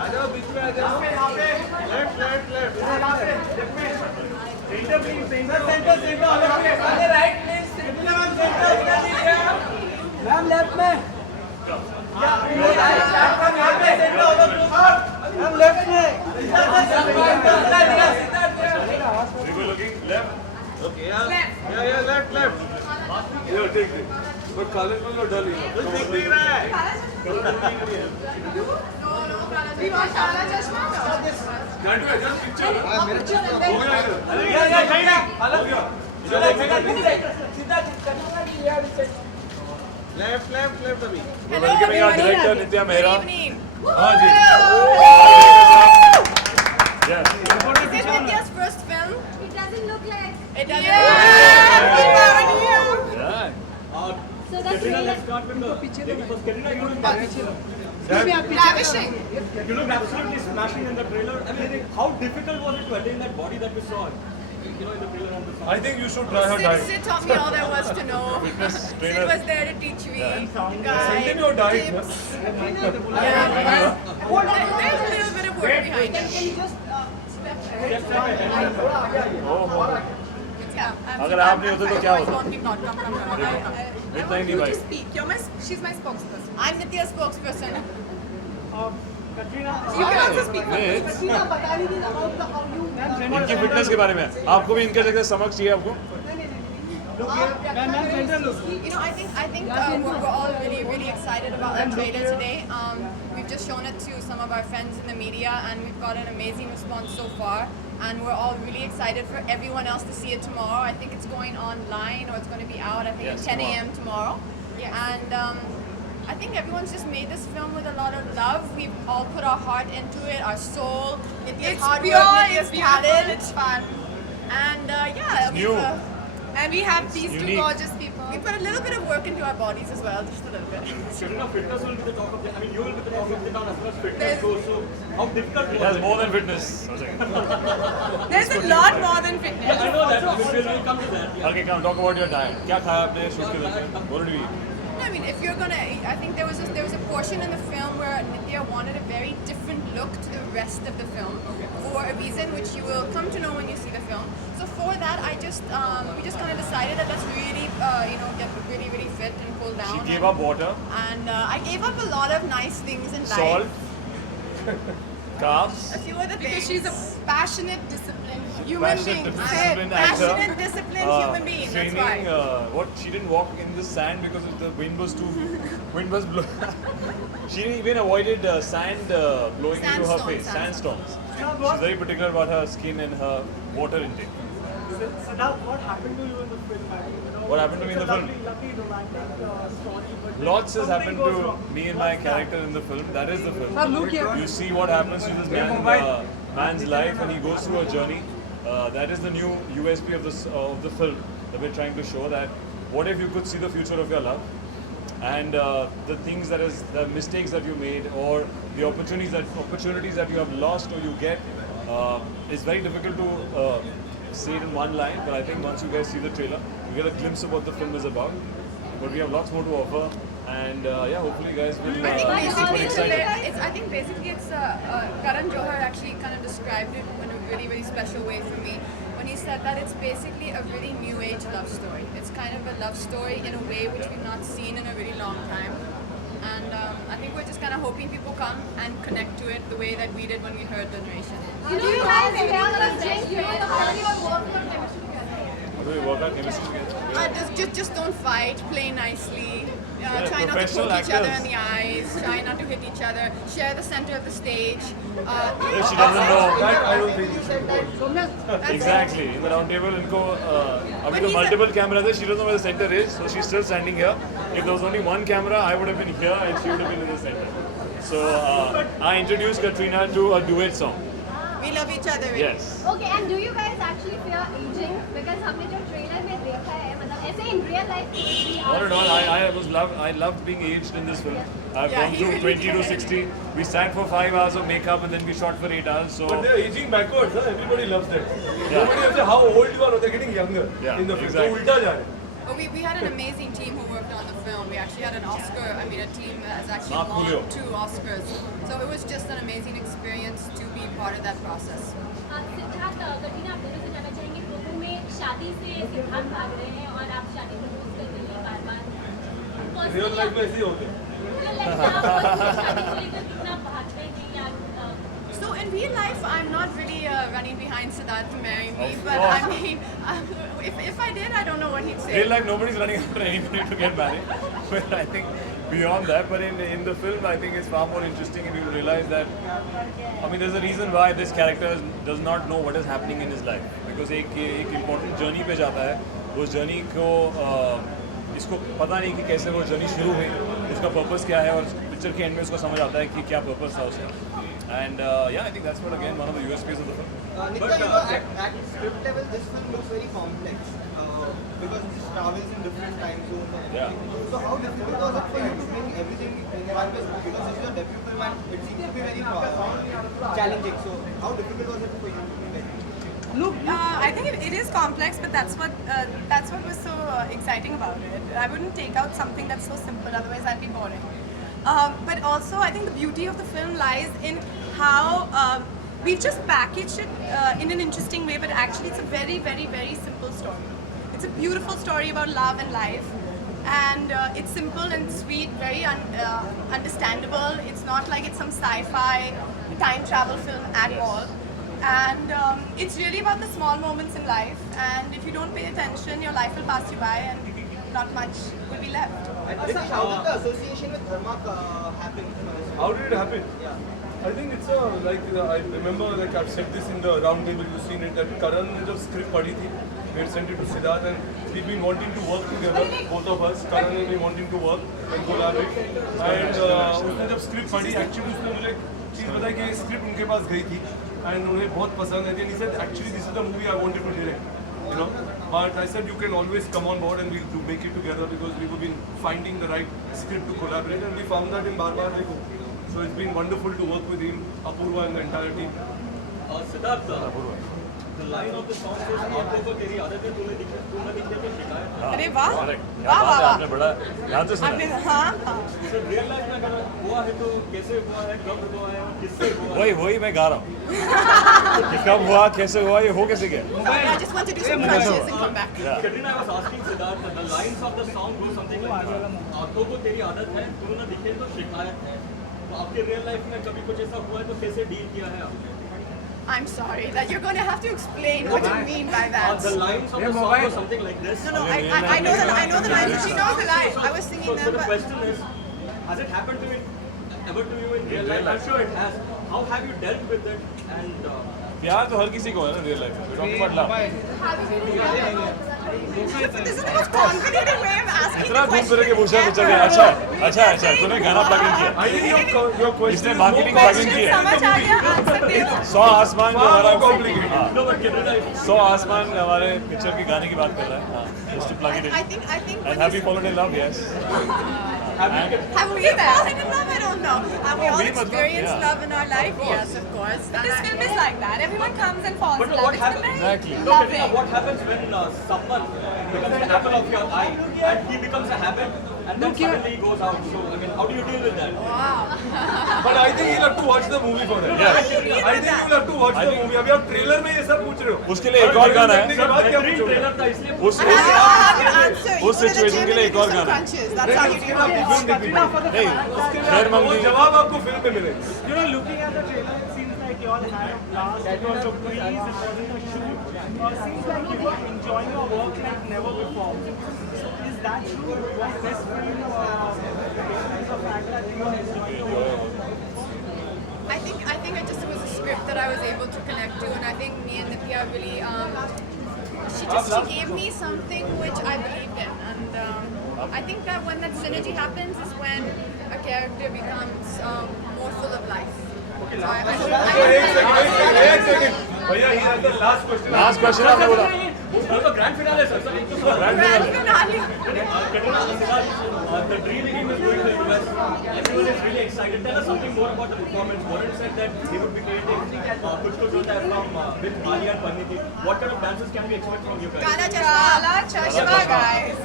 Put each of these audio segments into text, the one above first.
आ जाओ बीच में आ जाओ left left left centre please centre centre centre right please ma'am left में मैम लेफ्ट में looking left. Okay, yeah, left. Here, take it. But Khalid will not dull you. कुछ दिख नहीं रहा है। Can't do it, just picture. हो गया इधर। लेफ्ट अभी। We're welcoming our director Nitya Mehra. हाँ जी। Yes. Is it Nitya's first film? It doesn't look like. It doesn't. Yeah. So that's really. Ravishing. You look absolutely smashing in the trailer. I mean, how difficult was it to attain that body that we saw? You know, in the trailer and the song. I think you should try her diet. Sid taught me all there was to know. Fitness Sid trainer. was there to teach me. Send Guide, him your diet. tips. Yeah. There's a little bit of work behind it. Yeah. अगर आप नहीं होते तो क्या होता? Don't keep not come from her. इतना ही नहीं भाई। Speak. She's my spokesperson. I'm Nitya's spokesperson. Katrina, You can also speak. इनकी फिटनेस के बारे में आपको भी इनके जगह समझ चाहिए आपको You know, I think we're all really excited about our trailer today. We've just shown it to some of our friends in the media, and we've got an amazing response so far. And we're all really excited for everyone else to see it tomorrow. I think it's going online, or it's going to be out. I think Yes, at 10 a.m. tomorrow. Yeah. And I think everyone's just made this film with a lot of love. We've all put our heart into it, our soul. It's hard pure, work, Nitya's it's beautiful, talent. it's fun. And yeah, new. And we have these two unique. gorgeous people. we put a little bit of work into our bodies as well, just a little bit. Katrina, fitness will be the talk of the. I mean, you will be the talk of the town as far as fitness There's- goes. So, how difficult It was has it? more than fitness There's a lot more than fitness. I know that. We'll come to that. Yeah. okay come talk about your diet क्या खाया आपने shoot के दिन what did you eat No, I mean, if you're gonna, I think there was a portion in the film where Nitya wanted a very different look to the rest of the film for a reason which you will come to know when you see the film. So for that, we just kind of decided that let's really, get really fit and pull down. she gave up water And I gave up a lot of nice things in life. salt carbs A few other things. Because she's a passionate, disciplined human being. disciplined actor Passionate, disciplined human being. That's training why. what she didn't walk in the sand because the wind was blowing she even avoided sand blowing into her face sandstorms she's very particular about her skin and her water intake So now, what happened to you in the film? I mean, you know, What happened to me in it's the a film? Lovely romantic story, but lots has something happened goes to wrong. me and my character in the film that is the film look here. you see what happens to this man's life and he goes through a journey that is the new USP of the film that we're trying to show that what if you could see the future of your love and the things the mistakes that you made or the opportunities that you have lost or you get is very difficult to say it in one line but I think once you guys see the trailer you get a glimpse of what the film is about but we have lots more to offer and hopefully you guys will I think be super excited. basically it's Karan Johar actually kind of described it in a really, very special way for me when he said that it's basically a really new age love story. It's kind of a love story in a way which we've not seen in a really long time. And I think we're just kind of hoping people come and connect to it the way that we did when we heard the narration. Do you guys feel aging together? How do you work on chemistry together? Do we work out chemistry together? Just don't fight, play nicely. Try not to professional poke each other actors. in the eyes. Try not to hit each other. Share the center of the stage. If she doesn't know That I don't think you should go. exactly in the round table इनको अभी तो multiple cameras है she doesn't know where the center is so she's still standing here if there was only one camera I would have been here and she would have been in the center so I introduced Katrina to a duet song We love each other. Really. yes Okay, and do you guys actually fear aging? Because हमने जो trailer में देखा है, मतलब ऐसे in real life we not at all are I loved being aged in this film I've Yeah, gone he through really 20 to 60 we sat for 5 hours of makeup and then we shot for 8 hours so But they're aging backwards, huh? Everybody loves that. Yeah. Nobody has how old you are, or they're getting younger Yeah, in the film. exactly. So उल्टा जा रहे हैं. But we had an amazing team who worked on the film. We actually had an Oscar. I mean, a team that has actually Mark Julio. won 2 Oscars. So it was just an amazing experience to be part of that process. Siddharth Katrina आप दोनों से जानना चाहेंगे लोगों में शादी से सिद्धार्थ भाग रहे हैं और आप शादी प्रपोज कर रही हैं बार-बार रियल लाइफ में ऐसे ही होते हैं शादी को लेकर कितना भागते हैं या So in real life, I'm not really running behind Siddharth to marry me. Of But course. I mean, if I did, I don't know what he'd say. Real life, nobody's running after anybody to get married. But I think beyond that, but in the film, I think it's far more interesting, and you'll realize that, I mean, there's a reason why this character does not know what is happening in his life. Because एक important journey पे जाता है, उस journey को इसको पता नहीं कि कैसे वो journey शुरू हुई, उसका purpose क्या है, और picture के end में उसको समझ आता है कि क्या purpose था उसका. And yeah, I think that's what again one of the USPs of the film. Nikita, you know, at script level, this film looks very complex because it travels in different time zones. And Yeah. everything. So how difficult was it for you to bring everything in one place? Because this is your debut film and it seems to be very challenging. So how difficult was it for you to bring everything? Look, I think it is complex, but that's what was so exciting about it. I wouldn't take out something that's so simple, otherwise I'd be boring. But also, I think the beauty of the film lies in how we've just packaged it in an interesting way, but actually it's a very, very, very simple story. It's a beautiful story about love and life. And it's simple and sweet, very understandable. It's not like it's some sci-fi time travel film at all. And it's really about the small moments in life. And if you don't pay attention, your life will pass you by and not much will be left. And Ritesh, how did the association with Dharmak happen? How did it happen? Yeah. I think it's I remember like I've said this in the round table, you've seen it, that Karan ने जब script पढ़ी थी, we had sent it to Siddharth and we've been wanting to work together, both of us. Karan and me wanting to work and collaborate. And उसने जब script पढ़ी, actually उसने मुझे चीज़ बताई कि ये script उनके पास गई थी and उन्हें बहुत पसंद आई थी. And he said, actually this is the movie I wanted to direct. You know, but I said you can always come on board and we'll make it together because we've been finding the right script to collaborate and we found that in Barbar Lego. So it's been wonderful to work with him, Apurva and the entire team. Siddharth, the line of the song says, "आंखों को तेरी आदत है, तू न दिखे तो शिकायत." अरे वाह Correct. वाह वाह वाह आपने बड़ा ध्यान से सुना. आपने हाँ हाँ So real life में अगर हुआ है तो कैसे हुआ है, कब हुआ है और किससे हुआ है? वही मैं गा रहा हूँ. कि कब हुआ, कैसे हुआ, ये हो कैसे गया? Sorry, I just want to do some crunches and come back. Yeah. Katrina, I was asking Siddharth, the lines of the song go something like this. आंखों को तेरी आदत है, तू न दिखे तो शिकायत है. तो आपके रियल लाइफ में कभी कुछ ऐसा हुआ है तो कैसे डील किया है आपने? I'm sorry that you're going to have to explain what you mean by that. The lines of the song go something like this. No, I know the lines. She knows the lines. I was singing So them, the but question is, has it happened to you ever to you in real life? I'm sure it has. How have you dealt with it? And प्यार तो हर किसी को है ना real life में. Talking about love. have you really this is the most confident way of asking इतना the घूम फिर के question. पूछा तो चल गया. अच्छा तूने गाना प्लगइन किया. I think your question इसने is मार्केटिंग more प्लगइन की है. समझ आ गया आंसर दे दो 100 आसमान जो हमारा complicated. हाँ, no, but Katrina, 100 आसमान हमारे पिक्चर के गाने की बात कर रहा है. हाँ, just to plug it in. I think And have you fallen in love? Yes. have we fallen in love? I don't know. Have we all we must not, experienced yeah. love in our life? Yes, of course. This film is like that. Everyone comes and falls But in love. what It's the happens? very Exactly. no, Katrina, loving. what happens when someone becomes the apple of your eye and he becomes a habit and then suddenly he goes out? So, I mean, how do you deal with that? But I think you'll have to watch the movie for that. Yeah. I think you'll have to watch the movie. अभी आप trailer में ये सब पूछ रहे हो. उसके लिए एक और गाना देखने है. के बाद क्या बेहतरीन पूछोगे? ट्रेलर था इसलिए उस I have to answer. You उस go to the situation gym के लिए and एक do और some गाना. crunches. That's how you do it. नहीं, खैर वो मंगनी. जवाब आपको फिल्म में मिलेगा. You know, looking at the trailer, it seems like you all had a blast. It was a breeze, it wasn't a shoot. Seems like you were enjoying your work like never before. So is that true? Was this film the fact that you were enjoying your work? I think it just was a script that I was able to connect to, and I think me and Nithya really, she gave me something which I believed in, and I think that when that synergy happens is when a character becomes more full of life. So I hope एक second भैया, he has the last question. Last question आपने बोला. तो grand finale sir sir एक तो सवाल Grand finale. Katrina, the dream team is going to the US. Everyone is really excited. Tell us something more about the performance. Warren said that he would be creating Kuch Kuch Hota Hai from with Mali and Paniti. What kind of dances can we expect from you guys? Kala Chashma, guys.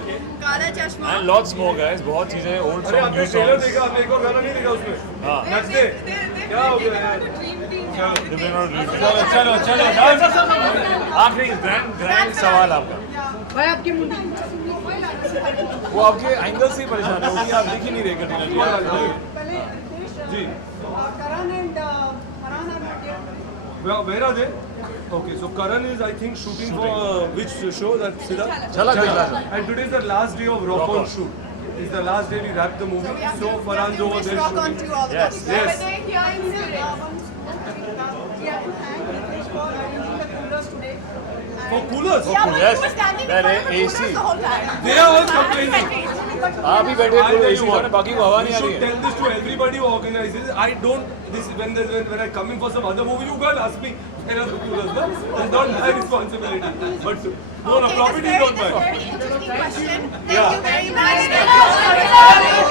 Okay. Kala Chashma. And lots more guys. बहुत चीजें old अरे song, आपने new trailer songs. देखा, आपने एक और गाना नहीं देखा उसमें? हाँ. नच दे। क्या हो गया यार? They may not release it. चलो चलो चलो। आखिरी grand सवाल आपका. भाई आपकी मुंडी वो आपके एंगल से ही परेशान है, क्योंकि आप देख ही नहीं रहे कटिंग जी। Karan and Farhan are not here. Where are they? Okay, so Karan is I think shooting for which show that Siddharth? Chala Chala. And today is the last day of Rock On shoot. It's the last day we wrap the movie. So Farhan's over there rock on shooting. to all the Yes, bodies. yes. But they're here in spirit. We have to thank Ritesh for arranging the coolers today. For coolers. Yeah, but Yes. you were standing in There front of the is AC. coolers the whole time. They are all complaining. आप ही बैठे I tell AC you में, what, बाकी को हवा you नहीं आ रही should है. tell this to everybody who organizes. I don't. This when I come in for some other movie, you guys ask me where are the coolers. No, it's not my responsibility. But no, Okay, profit that's is not very mine. interesting question. Yeah. Thank you very much.